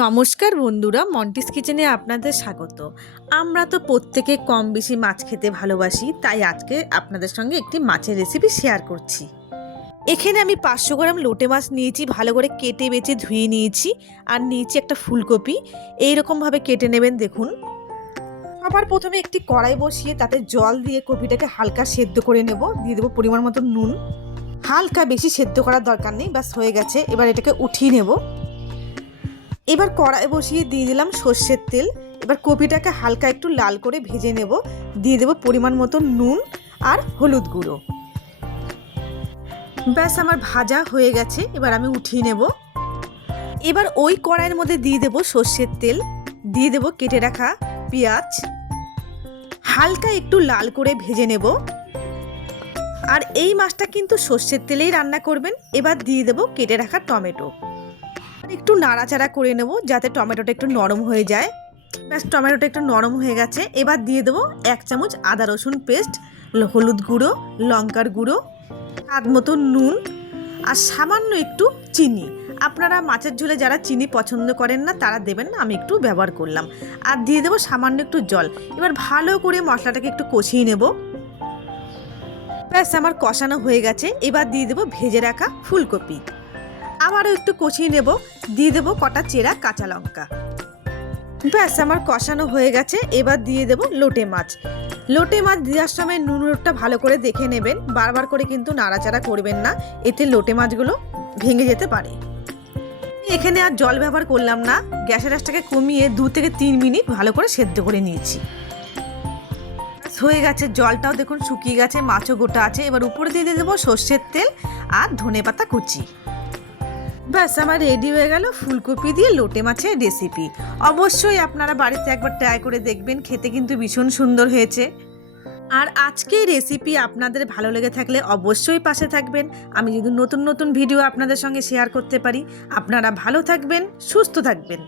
নমস্কার বন্ধুরা, মন্টিস কিচেনে আপনাদের স্বাগত। আমরা তো প্রত্যেকে কম বেশি মাছ খেতে ভালোবাসি, তাই আজকে আপনাদের সঙ্গে একটি মাছের রেসিপি শেয়ার করছি। এখানে আমি 500 গ্রাম লোটে মাছ নিয়েছি, ভালো করে কেটে বেছে ধুয়ে নিয়েছি। আর নিয়েছি একটা ফুলকপি, এইরকমভাবে কেটে নেবেন। দেখুন, সবার প্রথমে একটি কড়াই বসিয়ে তাতে জল দিয়ে কপিটাকে হালকা সেদ্ধ করে নেব। দিয়ে দেবো পরিমাণ মতো নুন। হালকা, বেশি সেদ্ধ করার দরকার নেই, ব্যাস হয়ে গেছে। এবার এটাকে উঠিয়ে নেব। এবার কড়াই বসিয়ে দিয়ে দিলাম সর্ষের তেল। এবার কপিটাকে হালকা একটু লাল করে ভেজে নেব। দিয়ে দেব পরিমাণ মতো নুন আর হলুদ গুঁড়ো। ব্যাস আমার ভাজা হয়ে গেছে, এবার আমি উঠিয়ে নেব। এবার ওই কড়াইয়ের মধ্যে দিয়ে দেব সর্ষের তেল, দিয়ে দেব কেটে রাখা পেঁয়াজ, হালকা একটু লাল করে ভেজে নেব। আর এই মাছটা কিন্তু সর্ষের তেলেই রান্না করবেন। এবার দিয়ে দেব কেটে রাখা টমেটো, একটু নাড়াচাড়া করে নেব যাতে টমেটোটা একটু নরম হয়ে যায়। ব্যাস, টমেটোটা একটু নরম হয়ে গেছে। এবার দিয়ে দেবো 1 চামচ আদা রসুন পেস্ট, হলুদ গুঁড়ো, লঙ্কার গুঁড়ো, স্বাদ মতো নুন আর সামান্য একটু চিনি। আপনারা মাছের ঝোলে যারা চিনি পছন্দ করেন না তারা দেবেন না, আমি একটু ব্যবহার করলাম। আর দিয়ে দেবো সামান্য একটু জল। এবার ভালো করে মশলাটাকে একটু কষিয়ে নেব। ব্যাস, আমার কষানো হয়ে গেছে। এবার দিয়ে দেবো ভেজে রাখা ফুলকপি, আবারও একটু কষিয়ে নেব। দিয়ে দেবো কটা চেরা কাঁচা লঙ্কা। ব্যাস, আমার কষানো হয়ে গেছে। এবার দিয়ে দেব লোটে মাছ। লোটে মাছ দেওয়ার সময় নুন হলুদটা ভালো করে দেখে নেবেন, বারবার করে কিন্তু নাড়াচাড়া করবেন না, এতে লোটে মাছগুলো ভেঙে যেতে পারে। এখানে আর জল ব্যবহার করলাম না, গ্যাসের আঁচটাকে কমিয়ে 2 থেকে 3 মিনিট ভালো করে সেদ্ধ করে নিয়েছি। হয়ে গেছে, জলটাও দেখুন শুকিয়ে গেছে, মাছও গোটা আছে। এবার উপরে দিয়ে দেবো সর্ষের তেল আর ধনেপাতা কুচি। ব্যাস, আমার রেডি হয়ে গেল ফুলকপি দিয়ে লোটে মাছের রেসিপি। অবশ্যই আপনারা বাড়িতে একবার ট্রাই করে দেখবেন, খেতে কিন্তু ভীষণ সুন্দর হয়েছে। আর আজকের রেসিপি আপনাদের ভালো লেগে থাকলে অবশ্যই পাশে থাকবেন। আমি যদি নতুন নতুন ভিডিও আপনাদের সঙ্গে শেয়ার করতে পারি। আপনারা ভালো থাকবেন, সুস্থ থাকবেন।